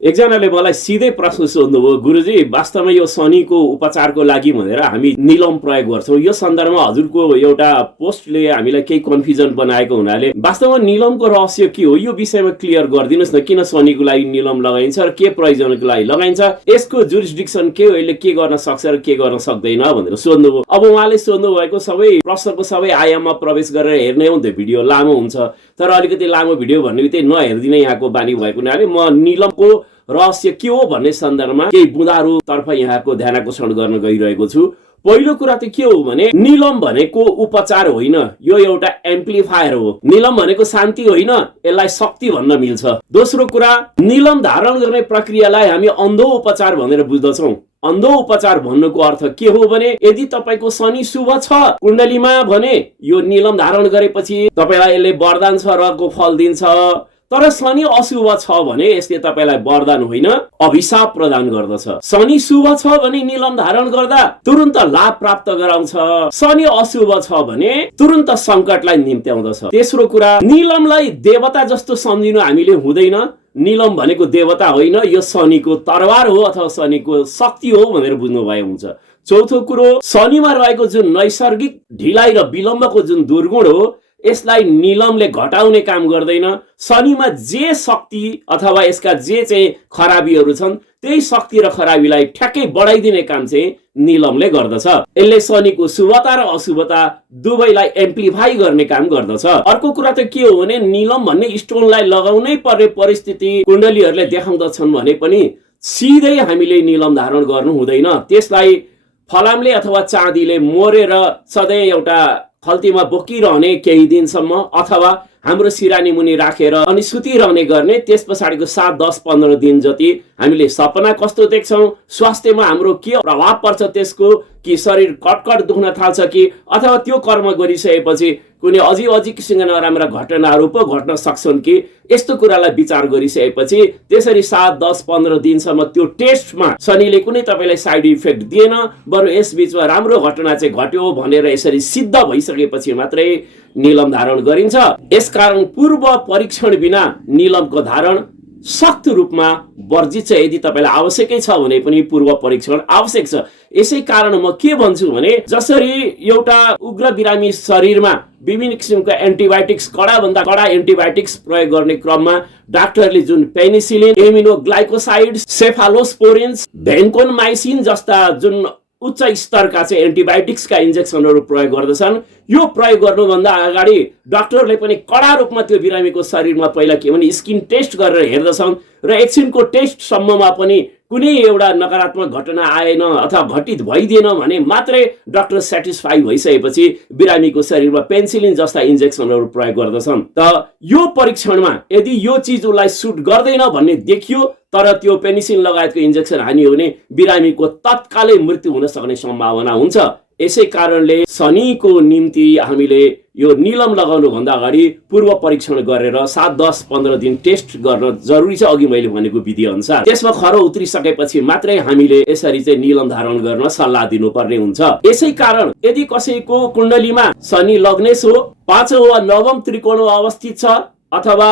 एकजनाले मलाई सिधै प्रश्न सोध्नुभयो, गुरुजी वास्तवमा यो शनिको उपचारको लागि भनेर हामी निलम प्रयोग गर्छौँ, यो सन्दर्भमा हजुरको एउटा पोस्टले हामीलाई केही कन्फ्युजन बनाएको हुनाले वास्तवमा निलमको रहस्य के हो यो विषयमा क्लियर गरिदिनुहोस् न। किन शनिको लागि निलम लगाइन्छ र के प्रयोजनको लागि लगाइन्छ, यसको जुरिस्डिक्सन के हो, यसले के गर्न सक्छ र के गर्न सक्दैन भनेर सोध्नुभयो। अब उहाँले सोध्नु भएको सबै प्रश्नको सबै आयाममा प्रवेश गरेर हेर्ने हो नि त, भिडियो लामो हुन्छ, तर अलिकति लामो भिडियो भन्ने बित्तिकै नहेरिदिने यहाँको बानी भएको हुनाले म निलमको रहस्य के हो भन्ने सन्दर्भमा केही बुँदाहरू तर्फ यहाँको ध्यानाकर्षण गर्न गइरहेको छु। पहिलो कुरा त के हो भने निलम भनेको उपचार होइन, यो एउटा एम्प्लिफायर हो। निलम भनेको शान्ति होइन, यसलाई शक्ति भन्न मिल्छ। दोस्रो कुरा, निलम धारण गर्ने प्रक्रियालाई हामी अन्धो उपचार भनेर बुझ्दछौँ। अन्धो उपचार भन्नुको अर्थ के हो भने यदि तपाईको शनि शुभ छ कुण्डलीमा भने यो निलम धारण गरेपछि तपाईलाई यसले वरदान स्वरको फल दिन्छ, तर शनि अशुभ छ भने यसले तपाईलाई वरदान होइन अभिशाप प्रदान गर्दछ। शनि शुभ छ भने निलम धारण गर्दा तुरुन्त लाभ प्राप्त गराउँछ, शनि अशुभ छ भने तुरुन्त संकटलाई निम्त्याउँदछ। तेस्रो कुरा, निलमलाई देवता जस्तो सम्झिनु हामीले हुँदैन। निलम भनेको देवता होइन, यो शनिको तरवार हो अथवा शनिको शक्ति हो भनेर बुझ्नु भए हुन्छ। चौथो कुरो, शनिमा रहेको जुन नैसर्गिक ढिलाइ र विलम्बको जुन दुर्गुण हो यसलाई निलमले घटाउने काम गर्दैन। शनिमा जे शक्ति अथवा यसका जे चाहिँ खराबीहरू छन् त्यही शक्ति र खराबीलाई ठ्याक्कै बढाइदिने काम चाहिँ निलमले गर्दछ। यसले शनिको शुभता र अशुभता दुवैलाई एम्प्लिफाई गर्ने काम गर्दछ। अर्को कुरा त के हो भने निलम भन्ने स्टोनलाई लगाउनै पर्ने परिस्थिति कुण्डलीहरूले देखाउँदछन् भने पनि सिधै हामीले निलम धारण गर्नु हुँदैन। त्यसलाई फलामले अथवा चाँदीले मोरेर सधैँ एउटा खल्तीमा बोकिरहने केही दिनसम्म अथवा हाम्रो सिरानी मुनि राखेर अनि सुतिरहने गर्ने। त्यस पछाडिको 7, 10, 15 दिन जति हामीले सपना कस्तो देख्छौँ, स्वास्थ्यमा हाम्रो के प्रभाव पर्छ त्यसको, कि शरीर कटकट दुख्न थाल्छ कि अथवा त्यो कर्म गरिसकेपछि कुनै अजीब किसिमका नराम्रा घटनाहरू पो घट्न सक्छन् कि, यस्तो कुरालाई विचार गरिसकेपछि त्यसरी 7, 10, 15 दिनसम्म त्यो टेस्टमा शनिले कुनै तपाईँलाई साइड इफेक्ट दिएन, बरु यस बीचमा राम्रो घटना चाहिँ घट्यो भनेर यसरी सिद्ध भइसकेपछि मात्रै निलम धारण गरिन्छ। यसकारण पूर्व परीक्षण बिना निलमको धारण सख्त रूपमा वर्जित छ। यदि तपाईँलाई आवश्यकै छ भने पनि पूर्व परीक्षण आवश्यक छ। यसै कारण म के भन्छु भने जसरी एउटा उग्र बिरामी शरीरमा विभिन्न किसिमका एन्टिबायोटिक्स कडाभन्दा कडा एन्टिबायोटिक्स प्रयोग गर्ने क्रममा डाक्टरले जुन पेनिसिलिन, एमिनोग्लाइकोसाइड्स, सेफालोस्पोरिन्स, भेन्कोनमाइसिन जस्ता जुन उच्च स्तरका चाहिँ एन्टिबायोटिक्सका इन्जेक्सनहरू प्रयोग गर्दछन्, यो प्रयोग गर्नुभन्दा अगाडि डाक्टरले पनि कडा रूपमा त्यो बिरामीको शरीरमा पहिला के भने स्किन टेस्ट गरेर हेर्दछन् र एकछिनको टेस्टसम्ममा पनि कुनै एउटा नकारात्मक घटना आएन अथवा घटित भइदिएन भने मात्रै डाक्टर सेटिस्फाई भइसकेपछि बिरामीको शरीरमा पेन्सिलिन जस्ता इन्जेक्सनहरू प्रयोग गर्दछन्। त यो परीक्षणमा यदि यो चिज उसलाई सुट गर्दैन भन्ने देखियो तर त्यो पेनिसिलिन लगायतको इन्जेक्सन हानियो भने बिरामीको तत्कालै मृत्यु हुन सक्ने सम्भावना हुन्छ। यसै कारणले शनिको निम्ति हामीले यो निलम लगाउनु भन्दा अगाडि पूर्व परीक्षण गरेर 7, 10, 15 दिन टेस्ट गर्न जरुरी छ, अघि मैले भनेको विधि अनुसार। त्यसमा खरो उत्रिसकेपछि मात्रै हामीले यसरी चाहिँ निलम धारण गर्न सल्लाह दिनुपर्ने हुन्छ। यसै कारण यदि कसैको कुण्डलीमा शनि लग्नेश हो, 5औं वा 9औं त्रिकोणमा अवस्थित छ अथवा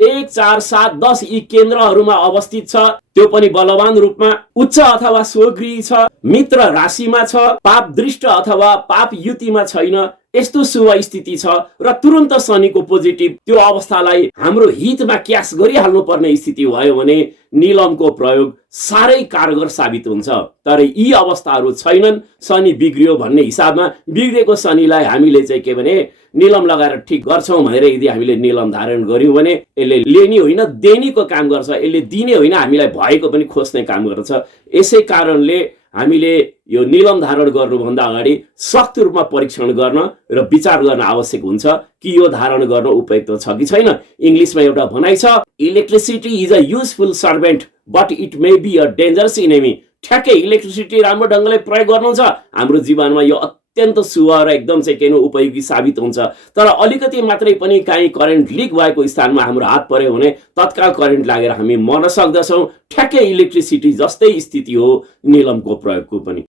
1, 4, 7, 10 यी केन्द्रहरूमा अवस्थित छ, त्यो पनि बलवान रूपमा उच्च अथवा स्वगृही छ, मित्र राशिमा छ, पाप दृष्ट अथवा पाप युतिमा छैन, यस्तो शुभ स्थिति छ र तुरन्त शनिको पोजिटिभ त्यो अवस्थालाई हाम्रो हितमा क्यास गरिहाल्नु पर्ने स्थिति भयो भने निलमको प्रयोग साह्रै कारगर साबित हुन्छ। तर यी अवस्थाहरू छैनन्, शनि बिग्रियो भन्ने हिसाबमा बिग्रेको शनिलाई हामीले चाहिँ के भने निलम लगाएर ठिक गर्छौं भनेर यदि हामीले निलम धारण गर्यौं भने यसले लेनी होइन देनीको काम गर्छ, यसले दिने होइन हामीलाई भएको पनि खोज्ने काम गर्छ। यसै कारणले हामीले यो निलम धारण गर्नुभन्दा अगाडि सख्त रूपमा परीक्षण गर्न र विचार गर्न आवश्यक हुन्छ कि यो धारण गर्न उपयुक्त छ कि छैन। इंग्लिशमा एउटा भनाइ छ, electricity is a useful servant but it may be a dangerous enemy. ठ्याक्कै इलेक्ट्रिसिटी राम्रो ढंगले प्रयोग गर्नुहुन्छ हाम्रो जीवनमा यो अत्यन्त शुभ र एकदम चाहिँ के उपयोगी साबित हुन्छ। तर अलिकति मात्रै पनि काहीँ करेन्ट लिक भएको स्थानमा हाम्रो हात पर्यो भने तत्काल करेन्ट लागेर हामी मर्न सक्दछौं। ठ्याक्कै इलेक्ट्रिसिटी जस्तै स्थिति हो निलमको प्रयोगको पनि।